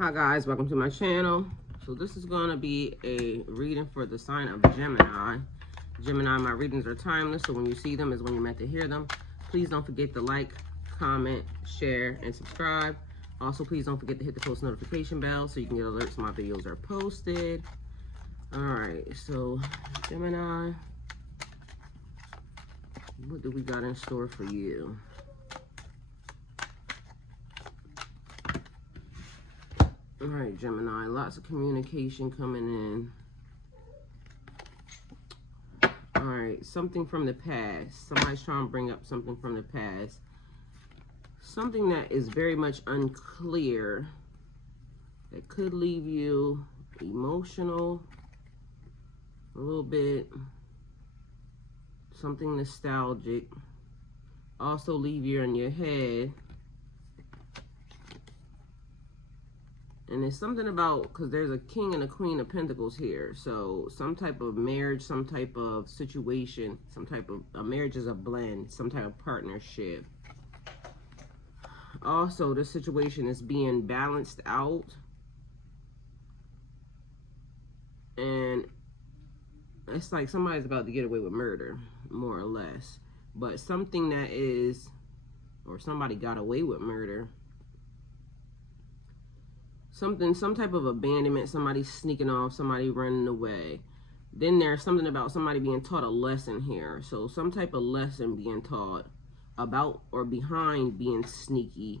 Hi guys, welcome to my channel. So this is going to be a reading for the sign of Gemini. Gemini, my readings are timeless, so when you see them is when you're meant to hear them. Please don't forget to like, comment, share, and subscribe. Also, please don't forget to hit the post notification bell so you can get alerts when my videos are posted. Alright, so Gemini, what do we got in store for you? All right, Gemini, lots of communication coming in. All right, something from the past. Somebody's trying to bring up something from the past. Something that is very much unclear. That could leave you emotional a little bit. Something nostalgic. Also leave you in your head. And it's something about, because there's a king and a queen of pentacles here. So some type of marriage, some type of situation, some type of, a marriage is a blend, some type of partnership. Also, this situation is being balanced out. And it's like somebody's about to get away with murder, more or less. But something that is, or somebody got away with murder. Some type of abandonment, somebody sneaking off, somebody running away. Then there's something about somebody being taught a lesson here. So some type of lesson being taught about or behind being sneaky,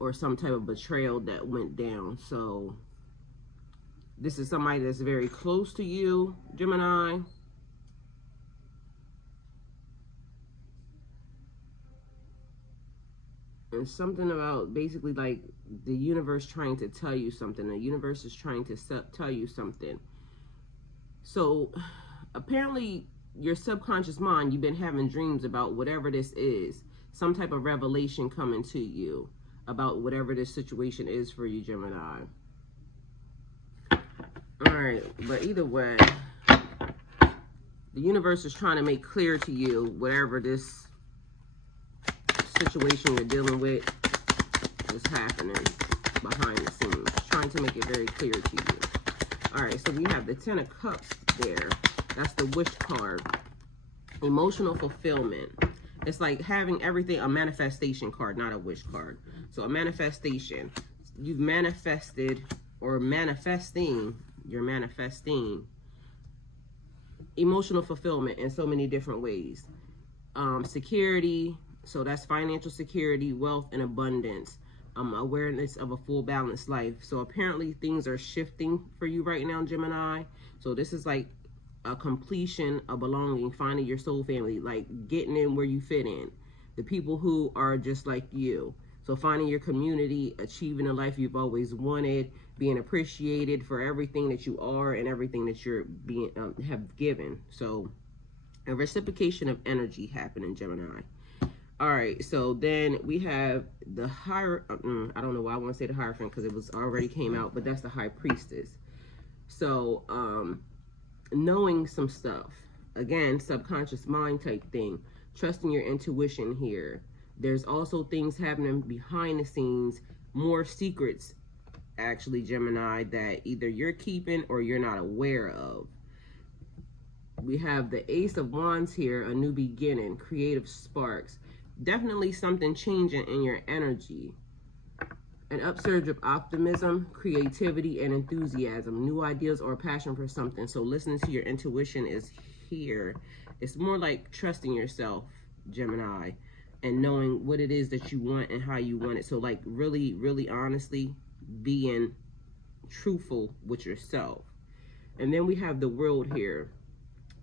or some type of betrayal that went down. So this is somebody that's very close to you, Gemini. And something about basically like the universe trying to tell you something. The universe is trying to tell you something. So apparently your subconscious mind, you've been having dreams about whatever this is. Some type of revelation coming to you about whatever this situation is for you, Gemini. All right, but either way, the universe is trying to make clear to you whatever this situation you're dealing with is happening behind the scenes, trying to make it very clear to you. All right, so we have the 10 of Cups there. That's the wish card. Emotional fulfillment. It's like having everything, a manifestation card, not a wish card. So a manifestation. You've manifested, or manifesting, you're manifesting emotional fulfillment in so many different ways. Security. So that's financial security, wealth, and abundance. Awareness of a full balanced life. So apparently things are shifting for you right now, Gemini. So this is like a completion, a belonging, finding your soul family, like getting in where you fit in. The people who are just like you. So finding your community, achieving a life you've always wanted, being appreciated for everything that you are and everything that you're being have given. So a reciprocation of energy happening, Gemini. All right, so then we have the I don't know why I want to say the Hierophant, because it was already came out, but that's the High Priestess. So knowing some stuff, again, subconscious mind type thing, trusting your intuition here. There's also things happening behind the scenes, more secrets actually, Gemini, that either you're keeping or you're not aware of. We have the Ace of Wands here, a new beginning, creative sparks. Definitely something changing in your energy. An upsurge of optimism, creativity, and enthusiasm. New ideas or passion for something. So listening to your intuition is here. It's more like trusting yourself, Gemini, and knowing what it is that you want and how you want it. So like really, really honestly being truthful with yourself. And then we have the World here.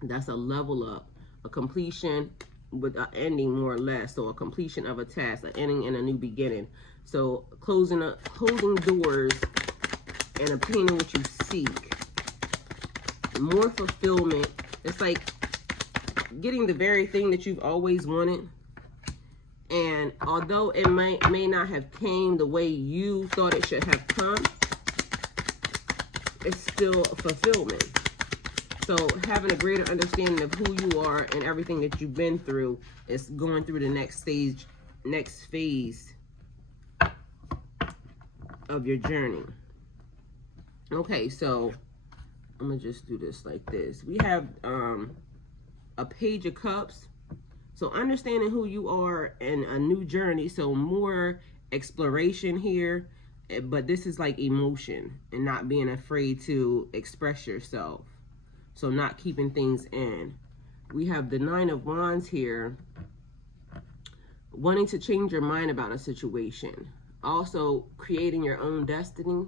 That's a level up, a completion with an ending, more or less. So a completion of a task, an ending and a new beginning. So closing doors and obtaining what you seek. More fulfillment. It's like getting the very thing that you've always wanted. And although it may not have came the way you thought it should have come, it's still fulfillment. So having a greater understanding of who you are and everything that you've been through is going through the next phase of your journey. Okay, so I'm gonna just do this like this. We have a Page of Cups. So understanding who you are and a new journey. So more exploration here, but this is like emotion and not being afraid to express yourself. So not keeping things in. We have the Nine of Wands here, wanting to change your mind about a situation. Also creating your own destiny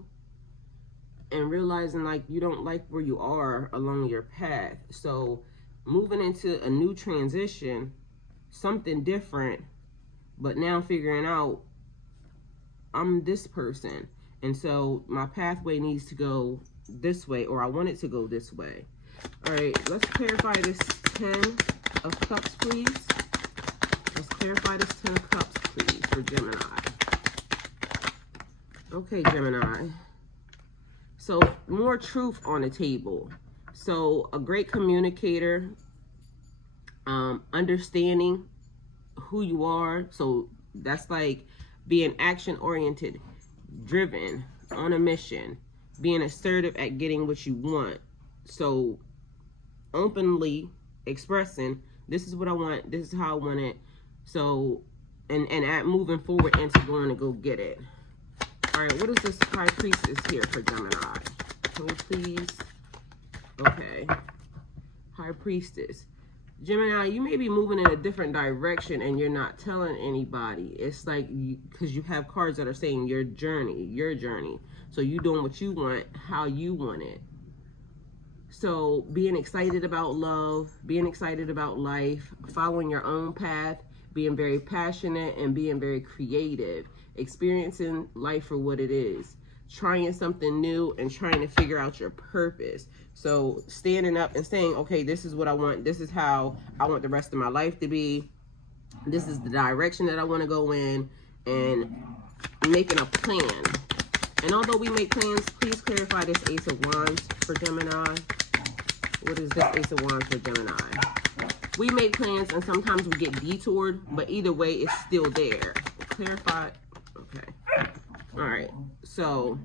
and realizing like you don't like where you are along your path. So moving into a new transition, something different, but now figuring out I'm this person, and so my pathway needs to go this way, or I want it to go this way. All right, let's clarify this 10 of Cups, please. Let's clarify this 10 of Cups, please, for Gemini. Okay, Gemini. So more truth on the table. So a great communicator, understanding who you are. So that's like being action-oriented, driven, on a mission, being assertive at getting what you want. So openly expressing, this is what I want, this is how I want it. So, and at moving forward into going to go get it. All right, what is this High Priestess here for Gemini? Can we please? Okay. High Priestess. Gemini, you may be moving in a different direction and you're not telling anybody. It's like, because you have cards that are saying your journey. So you doing what you want, how you want it. So being excited about love, being excited about life, following your own path, being very passionate and being very creative, experiencing life for what it is, trying something new and trying to figure out your purpose. So standing up and saying, okay, this is what I want. This is how I want the rest of my life to be. This is the direction that I want to go in, and making a plan. And although we make plans, please clarify this Ace of Wands for Gemini. What is this Ace of Wands for Gemini? We make plans and sometimes we get detoured, but either way, it's still there. Clarify. Okay. All right. So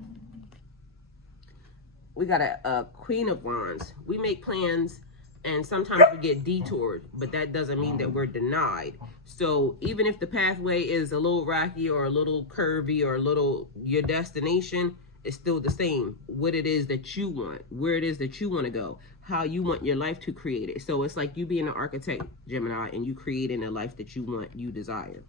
we got a Queen of Wands. We make plans and sometimes we get detoured, but that doesn't mean that we're denied. So even if the pathway is a little rocky or a little curvy or a little, your destination is still the same. What it is that you want, where it is that you want to go, how you want your life to create it. So it's like you being an architect, Gemini, and you creating a life that you want, you desire.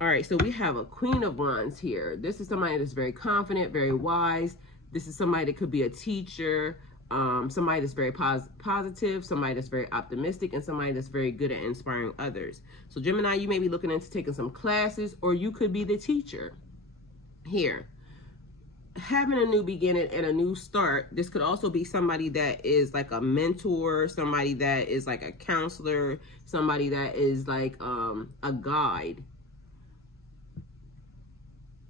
All right, so we have a Queen of Wands here. This is somebody that's very confident, very wise. This is somebody that could be a teacher, somebody that's very positive, somebody that's very optimistic, and somebody that's very good at inspiring others. So Gemini, you may be looking into taking some classes, or you could be the teacher here. Having a new beginning and a new start. This could also be somebody that is like a mentor, somebody that is like a counselor, somebody that is like a guide.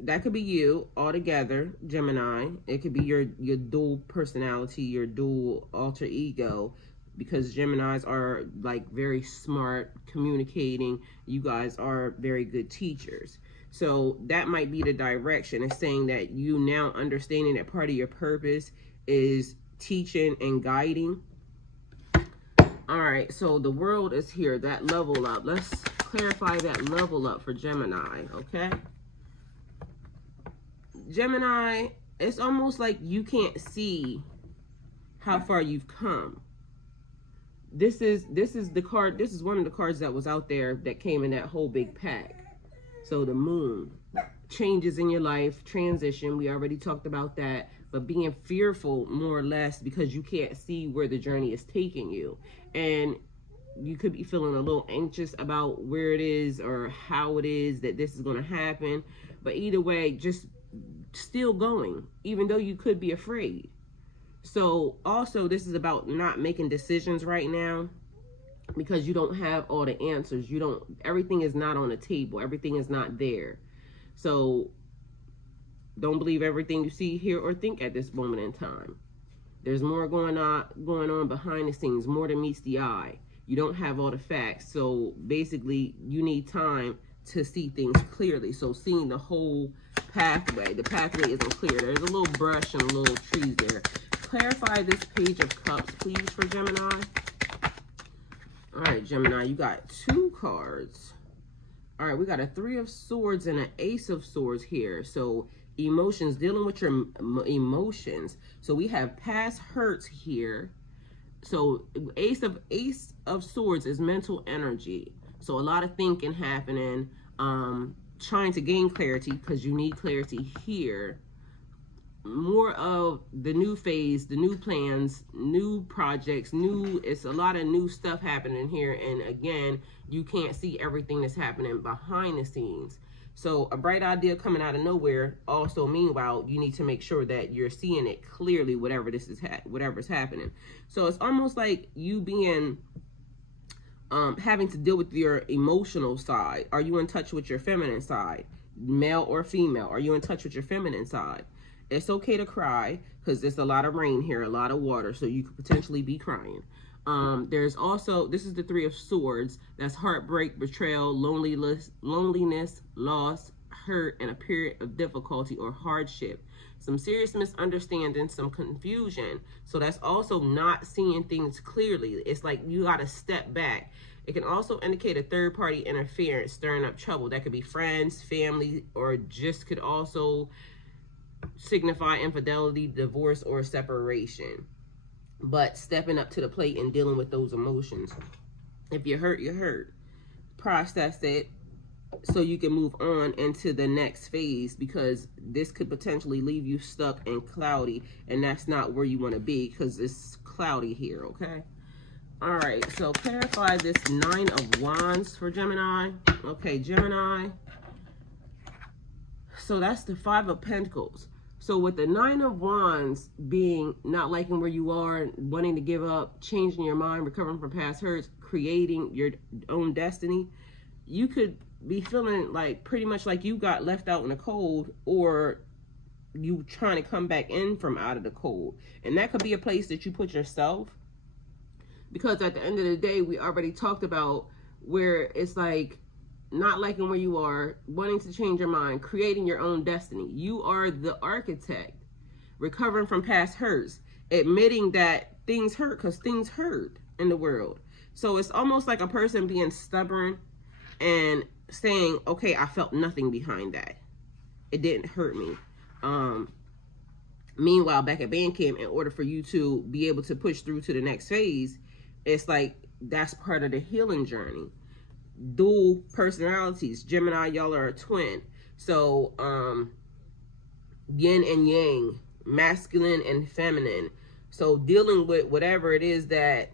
That could be you altogether, Gemini. It could be your dual personality, your dual alter ego, because Geminis are like very smart, communicating. You guys are very good teachers. So that might be the direction. It's saying that you now understanding that part of your purpose is teaching and guiding. All right, so the world is here, that level up. Let's clarify that level up for Gemini, okay? Gemini, it's almost like you can't see how far you've come. This is the card, this is one of the cards that was out there that came in that whole big pack. So the Moon, changes in your life, transition, we already talked about that, but being fearful more or less because you can't see where the journey is taking you. And you could be feeling a little anxious about where it is or how it is that this is going to happen. But either way, just still going, even though you could be afraid. So also this is about not making decisions right now because you don't have all the answers. Everything is not on the table. Everything is not there. So don't believe everything you see, hear, or think at this moment in time. There's more going on behind the scenes, more than meets the eye. You don't have all the facts. So basically you need time to see things clearly. So seeing the whole pathway, the pathway isn't clear. There's a little brush and a little trees there. Clarify this Page of Cups, please, for Gemini. All right, Gemini, you got 2 cards. All right, we got a 3 of Swords and an Ace of Swords here. So emotions, dealing with your emotions. So we have past hurts here. So Ace of Swords is mental energy. So a lot of thinking happening, trying to gain clarity because you need clarity here. More of the new phase, the new plans, new projects, it's a lot of new stuff happening here. And again, you can't see everything that's happening behind the scenes. So a bright idea coming out of nowhere. Also, meanwhile, you need to make sure that you're seeing it clearly, whatever's happening. So it's almost like you being having to deal with your emotional side. Are you in touch with your feminine side, male or female? Are you in touch with your feminine side? It's okay to cry because there's a lot of rain here, a lot of water, so you could potentially be crying. There's also, this is the 3 of Swords. That's heartbreak, betrayal, loneliness, loss, hurt, and a period of difficulty or hardship. Some serious misunderstanding, some confusion. So that's also not seeing things clearly. It's like you got to step back. It can also indicate a third-party interference, stirring up trouble. That could be friends, family, or just could also signify infidelity, divorce, or separation. But stepping up to the plate and dealing with those emotions. If you're hurt, you're hurt. Process it so you can move on into the next phase, because this could potentially leave you stuck and cloudy, and that's not where you want to be because it's cloudy here, okay? All right, so clarify this 9 of Wands for Gemini. Okay, Gemini. So that's the 5 of Pentacles. So with the 9 of Wands being not liking where you are, wanting to give up, changing your mind, recovering from past hurts, creating your own destiny, you could be feeling like pretty much like you got left out in the cold, or you trying to come back in from out of the cold. And that could be a place that you put yourself, because at the end of the day, we already talked about where it's like not liking where you are, wanting to change your mind, creating your own destiny. You are the architect, recovering from past hurts, admitting that things hurt because things hurt in the world. So it's almost like a person being stubborn and saying, okay, I felt nothing behind that. It didn't hurt me. Meanwhile, back at band camp, in order for you to be able to push through to the next phase, it's like that's part of the healing journey. Dual personalities. Gemini, y'all are a twin. So yin and yang, masculine and feminine. So dealing with whatever it is that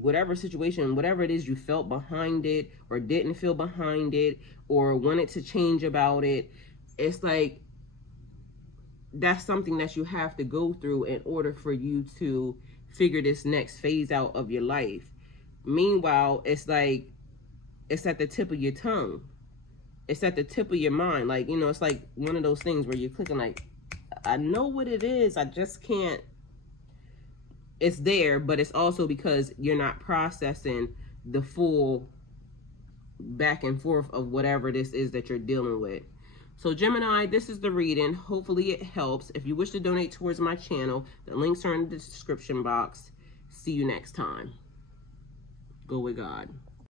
whatever situation, whatever it is you felt behind it or didn't feel behind it or wanted to change about it, it's like that's something that you have to go through in order for you to figure this next phase out of your life. Meanwhile, it's like it's at the tip of your tongue. It's at the tip of your mind. Like, you know, it's like one of those things where you're clicking like, I know what it is, I just can't. It's there, but it's also because you're not processing the full back and forth of whatever this is that you're dealing with. So Gemini, this is the reading. Hopefully it helps. If you wish to donate towards my channel, the links are in the description box. See you next time. Go with God.